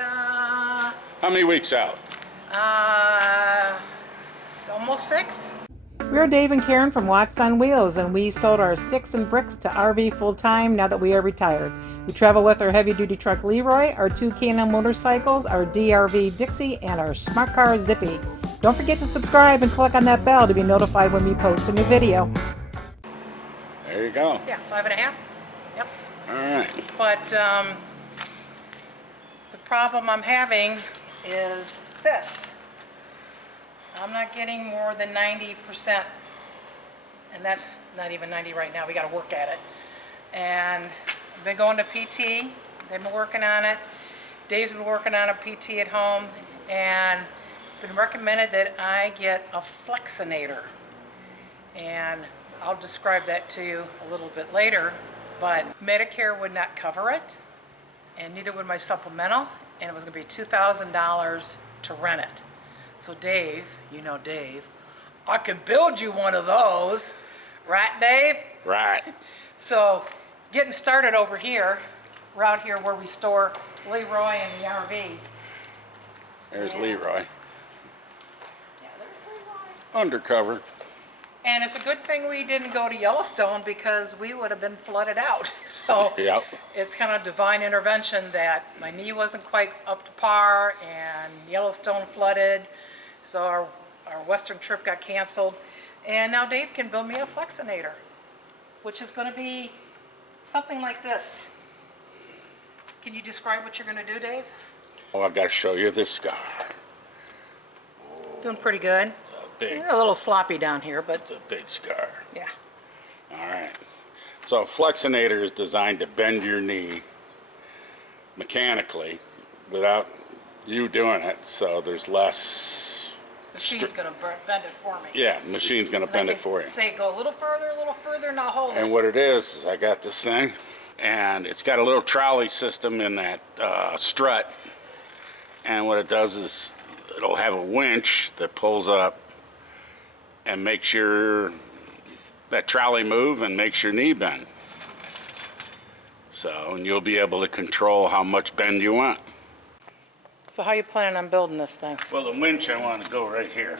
How many weeks out? Almost 6. We're Dave and Karen from Watcha on Wheels, and we sold our sticks and bricks to RV full-time now that we are retired. We travel with our heavy-duty truck Leroy, our 2 K&N motorcycles, our DRV Dixie, and our smart car Zippy. Don't forget to subscribe and click on that bell to be notified when we post a new video. There you go. Yeah, 5.5. Yep. All right. But the problem I'm having is this. I'm not getting more than 90%, and that's not even 90 right now. We got to work at it. And I've been going to PT. They've been working on it. Dave's been working on a PT at home, and been recommended that I get a Flexionator. And I'll describe that to you a little bit later, but Medicare would not cover it, and neither would my supplemental, and it was going to be $2,000 to rent it. So Dave, you know Dave, I can build you one of those, right Dave? Right. So getting started over here, we're out here where we store Leroy and the RV. There's Yeah. Leroy. Yeah, there's Leroy. Undercover. And it's a good thing we didn't go to Yellowstone because we would have been flooded out. So Yep. it's kind of divine intervention that my knee wasn't quite up to par and Yellowstone flooded. So our Western trip got canceled. And now Dave can build me a Flexionator, which is going to be something like this. Can you describe what you're going to do, Dave? Oh, I got to show you this scar. Doing pretty good. Big. We're a little sloppy down here, but It's a big scar. yeah. All right. So a Flexionator is designed to bend your knee mechanically without you doing it, so there's less. Machine's going to bend it for me. Yeah, the machine's going to bend it for you. Say go a little further, and I'll hold And it. what it is I got this thing, and it's got a little trolley system in that strut, and what it does is it'll have a winch that pulls up and makes your that trolley move and makes your knee bend. So, and you'll be able to control how much bend you want. So how are you planning on building this thing? Well, the winch I want to go right here,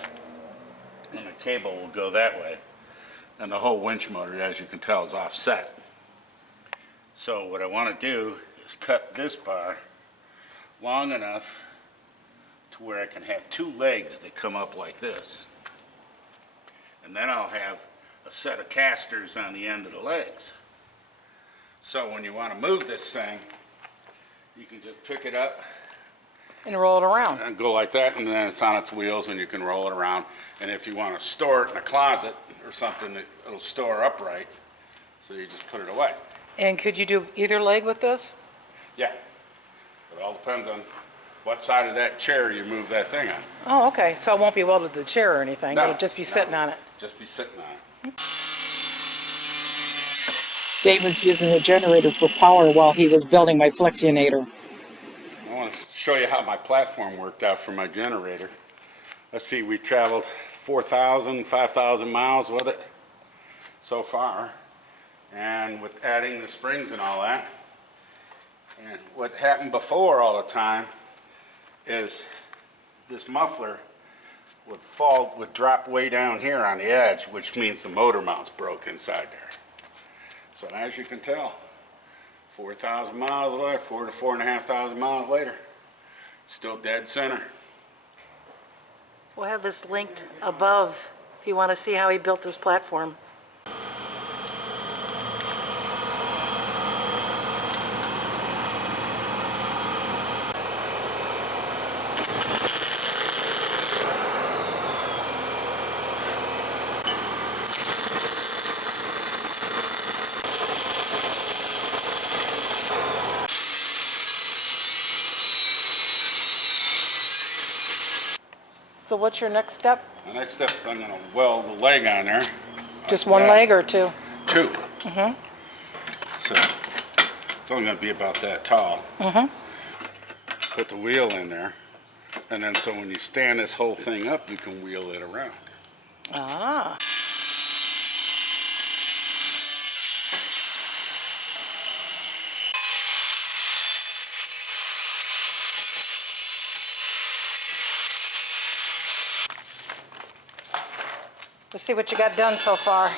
and the cable will go that way, and the whole winch motor, as you can tell, is offset. So what I want to do is cut this bar long enough to where I can have 2 legs that come up like this. And then I'll have a set of casters on the end of the legs. So when you want to move this thing, you can just pick it up And roll it around. and go like that, and then it's on its wheels and you can roll it around. And if you want to store it in a closet or something, it'll store upright, so you just put it away. And could you do either leg with this? Yeah, it all depends on what side of that chair you move that thing on. Oh, okay. So it won't be welded to the chair or anything. No, It'll just be sitting on it. Just be sitting on it. Dave was using a generator for power while he was building my Flexionator. I want to show you how my platform worked out for my generator. Let's see, we traveled 4,000, 5,000 miles with it so far. And with adding the springs and all that. And what happened before all the time is this muffler would drop way down here on the edge, which means the motor mount's broke inside there. So as you can tell, 4,000 miles later, 4 to 4,500 miles later, still dead center. We'll have this linked above if you want to see how he built this platform. So what's your next step? The next step is I'm going to weld the leg on there. Just like one that. leg or two? 2. So it's only going to be about that tall. Put the wheel in there, and then so when you stand this whole thing up, you can wheel it around. Ah. Let's see what you got done so far.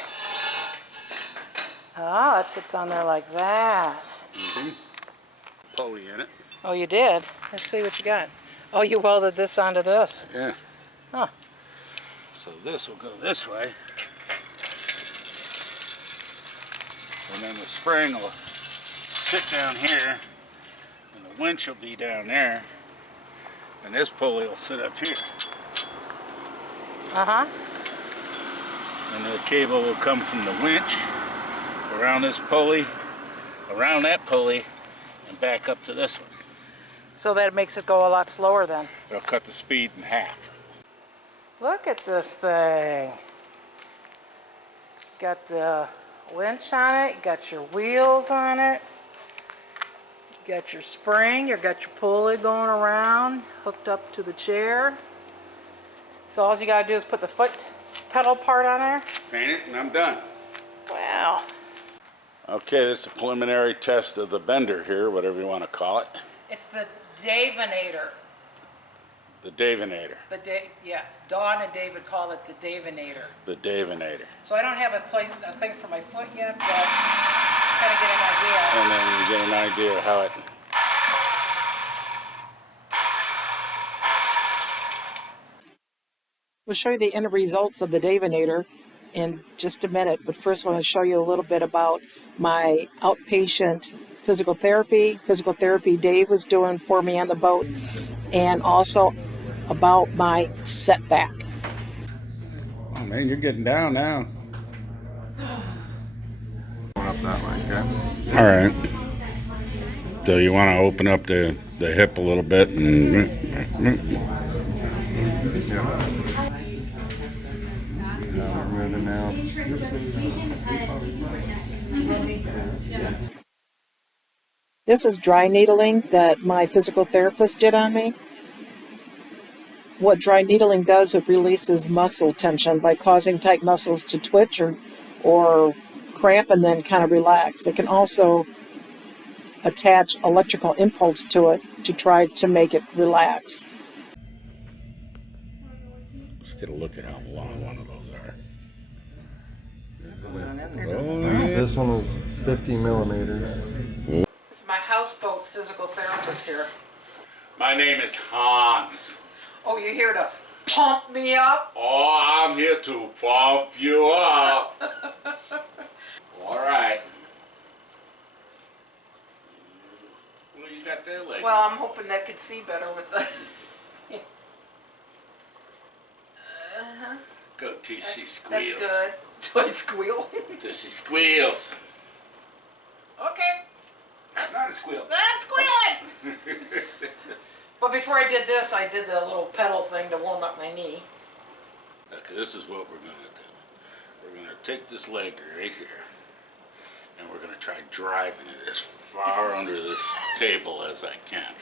Oh, it sits on there like that. Pulley in it. Oh, you did? Let's see what you got. Oh, you welded this onto this. Yeah. Huh. So this will go this way. And then the spring will sit down here, and the winch will be down there, and this pulley will sit up here. Uh-huh. And the cable will come from the winch around this pulley, around that pulley, and back up to this one. So that makes it go a lot slower then. It'll cut the speed in half. Look at this thing. Got the winch on it, you got your wheels on it, you got your spring, you got your pulley going around, hooked up to the chair. So all you gotta do is put the foot pedal part on there. Paint it and I'm done. Wow. Okay, this is a preliminary test of the bender here, whatever you want to call it. It's the Davinator. The Davinator. Yes, Dawn and David call it the Davinator. The Davinator. So I don't have a thing for my foot yet, but kind of get an idea. And then you get an idea of how it... We'll show you the end results of the Davinator in just a minute, but first I want to show you a little bit about my outpatient physical therapy Dave was doing for me on the boat, and also about my setback. Oh man, you're getting down now. Up that way, okay? All right. So you want to open up the hip a little bit and... Yeah. Now we're moving now. This is dry needling that my physical therapist did on me. What dry needling does, it releases muscle tension by causing tight muscles to twitch or cramp and then kind of relax. They can also attach electrical impulse to it to try to make it relax. Let's get a look at how long one of those are. This one is 50 millimeters. This is my houseboat physical therapist here. My name is Hans. Oh, you're here to pump me up? Oh, I'm here to pump you up. All right. What do you got there, lady? Well, I'm hoping that could see better with the... Go till she squeals. That's good. Do I squeal? Till she squeals. Okay. That's not a squeal. I'm squealing! But before I did this, I did the little pedal thing to warm up my knee. Okay, this is what we're going to do. We're going to take this leg right here, and we're going to try driving it as far under this table as I can.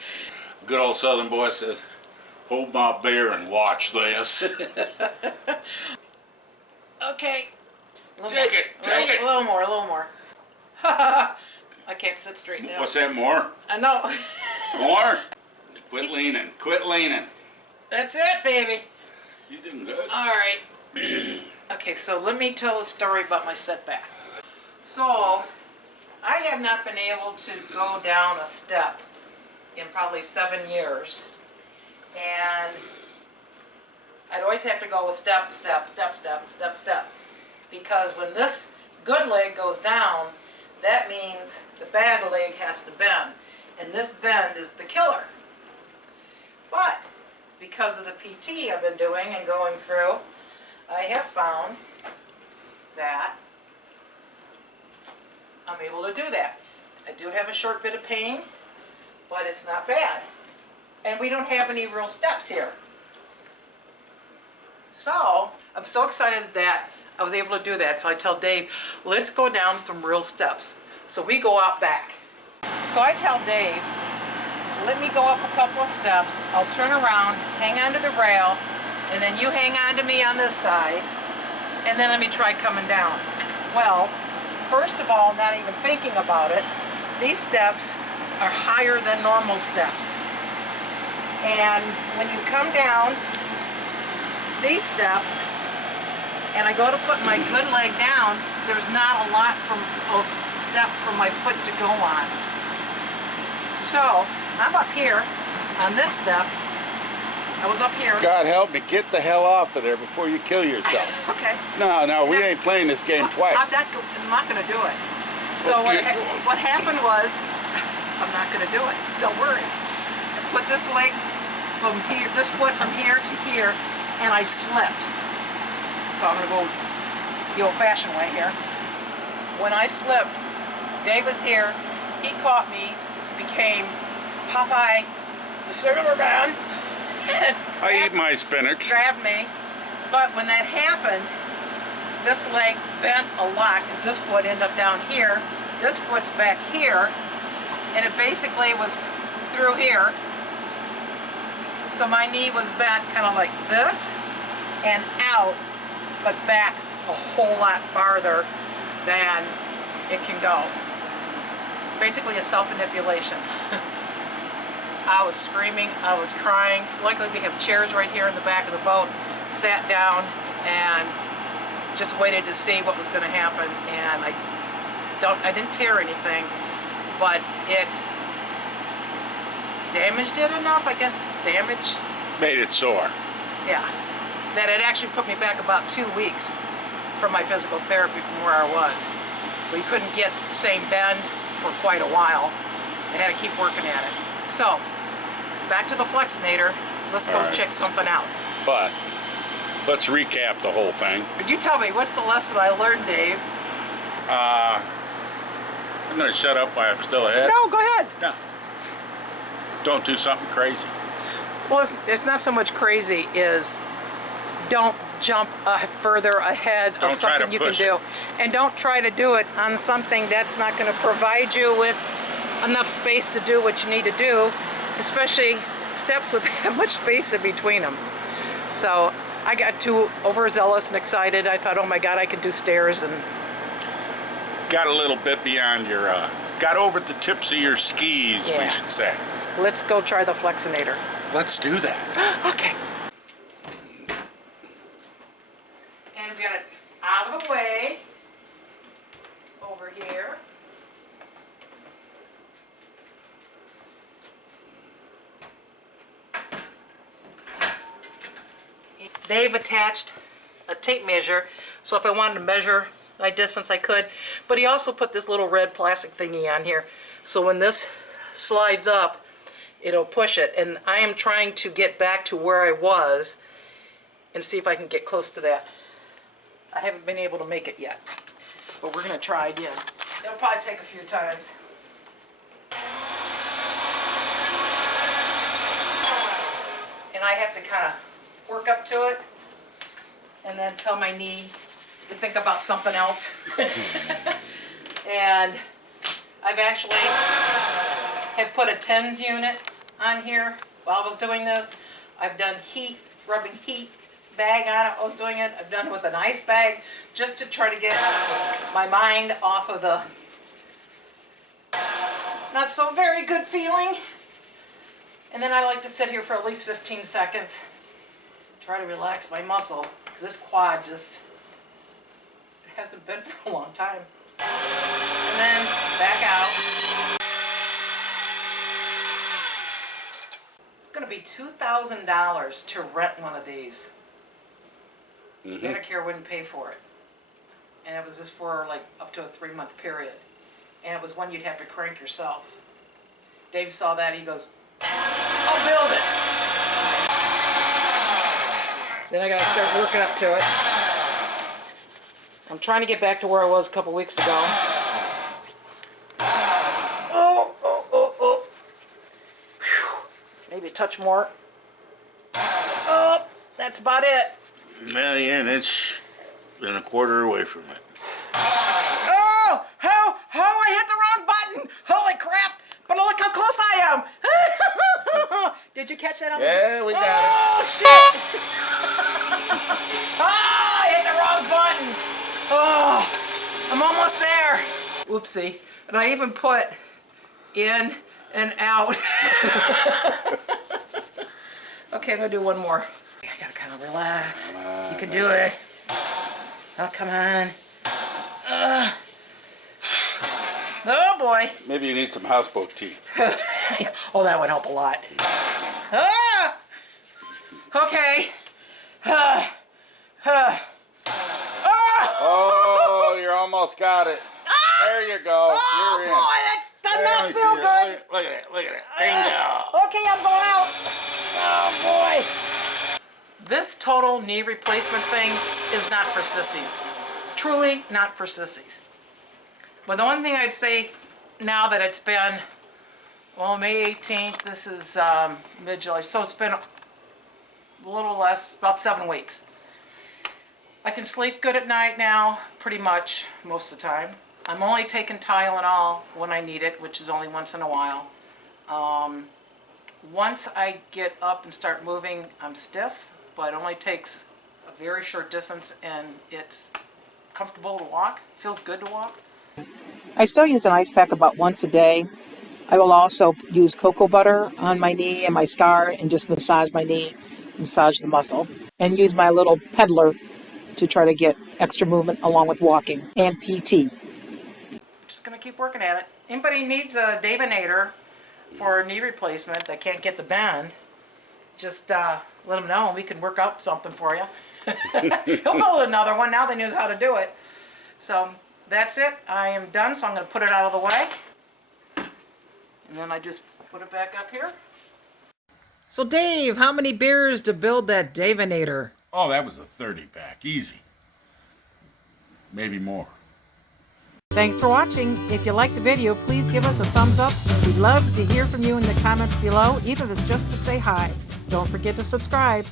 Good old Southern boy says, hold my beer and watch this. Okay. Take it. A little more. I can't sit straight now. What's that, more? I know. More? Quit leaning. That's it, baby. You're doing good. All right. Okay, so let me tell a story about my setback. So, I have not been able to go down a step in probably 7 years. And I'd always have to go a step. Because when this good leg goes down, that means the bad leg has to bend. And this bend is the killer. But because of the PT I've been doing and going through, I have found that I'm able to do that. I do have a short bit of pain, but it's not bad. And we don't have any real steps here. So, I'm so excited that I was able to do that. So I tell Dave, let's go down some real steps. So we go out back. So I tell Dave, let me go up a couple of steps, I'll turn around, hang onto the rail, and then you hang on to me on this side, and then let me try coming down. Well, first of all, not even thinking about it, these steps are higher than normal steps. And when you come down these steps, and I go to put my good leg down, there's not a lot of step for my foot to go on. So I'm up here on this step. I was up here. God help me, get the hell off of there before you kill yourself. Okay. No, we ain't playing this game twice. I'm not going to do it. So what happened was, I'm not going to do it. Don't worry. I put this leg from here, this foot from here to here, and I slipped. So I'm going to go the old-fashioned way here. When I slipped, Dave was here. He caught me, became Popeye the Sailor Man. I eat my spinach. Grabbed me, but when that happened, this leg bent a lot because this foot ended up down here, this foot's back here, and it basically was through here. So my knee was bent kind of like this and out, but back a whole lot farther than it can go. Basically a self-manipulation. I was screaming, I was crying. Luckily we have chairs right here in the back of the boat. Sat down and just waited to see what was going to happen. And I didn't tear anything, but it damaged it enough, I guess. Damage. Made it sore. Yeah. That it actually put me back about 2 weeks from my physical therapy from where I was. We couldn't get the same bend for quite a while. I had to keep working at it. So, back to the Flexionator. Let's go check something out. But let's recap the whole thing. You tell me, what's the lesson I learned, Dave? I'm going to shut up while I'm still ahead. No, go ahead. No. Don't do something crazy. Well, it's not so much crazy as don't jump further ahead of something you can do. And don't try to do it on something that's not going to provide you with enough space to do what you need to do, especially steps with that much space in between them. So I got too overzealous and excited. I thought, oh my God, I could do stairs, and got a little bit beyond your, got over the tips of your skis, Yeah. we should say. Let's go try the Flexionator. Let's do that. Okay. And we got it out of the way over here. They've attached a tape measure, so if I wanted to measure my distance I could, but he also put this little red plastic thingy on here, so when this slides up it'll push it, and I am trying to get back to where I was and see if I can get close to that. I haven't been able to make it yet, but we're going to try again. It'll probably take a few times. And I have to kind of work up to it and then tell my knee to think about something else. And I've actually have put a TENS unit on here while I was doing this. I've done rubbing heat bag on it while I was doing it. I've done it with an ice bag just to try to get my mind off of the not so very good feeling. And then I like to sit here for at least 15 seconds, try to relax my muscle, because this quad just hasn't been for a long time. And then back out. It's going to be $2,000 to rent one of these. Medicare wouldn't pay for it. And it was just for like up to a 3-month period. And it was one you'd have to crank yourself. Dave saw that, he goes, I'll build it. Then I gotta start working up to it. I'm trying to get back to where I was a couple weeks ago. Oh. Whew. Maybe a touch more. Oh, that's about it. Well, yeah, and it's been a quarter away from it. Oh, I hit the wrong button. Holy crap. But look how close I am. Did you catch that on Yeah, we got it. Oh, shit. I hit the wrong button. Oh, I'm almost there. Oopsie. And I even put in and out. Okay, I'm going to do one more. I got to kind of relax. You can do it. Oh, come on. Oh, boy. Maybe you need some houseboat tea. Oh, that would help a lot. Ah! Okay. Oh, you almost got it. There you go. Oh, You're in. boy, that does Let not me feel see good. it. Look at it. Look at it. Bingo. Okay, I'm going out. Oh, boy. This total knee replacement thing is not for sissies. Truly not for sissies. But the one thing I'd say now that it's been, well, May 18th, this is mid-July, so it's been a little less, about 7 weeks. I can sleep good at night now, pretty much, most of the time. I'm only taking Tylenol when I need it, which is only once in a while. Once I get up and start moving, I'm stiff, but it only takes a very short distance and it's comfortable to walk. Feels good to walk. I still use an ice pack about once a day. I will also use cocoa butter on my knee and my scar and just massage my knee, massage the muscle, and use my little peddler to try to get extra movement along with walking and PT. Just gonna keep working at it. Anybody needs a Davinator for a knee replacement that can't get the bend, just let them know and we can work out something for you. He'll build another one now that he knows how to do it. So that's it. I am done, so I'm going to put it out of the way. And then I just put it back up here. So Dave, how many beers to build that Davinator? Oh, that was a 30-pack. Easy. Maybe more. Thanks for watching. If you liked the video, please give us a thumbs up. We'd love to hear from you in the comments below, even if it's just to say hi. Don't forget to subscribe.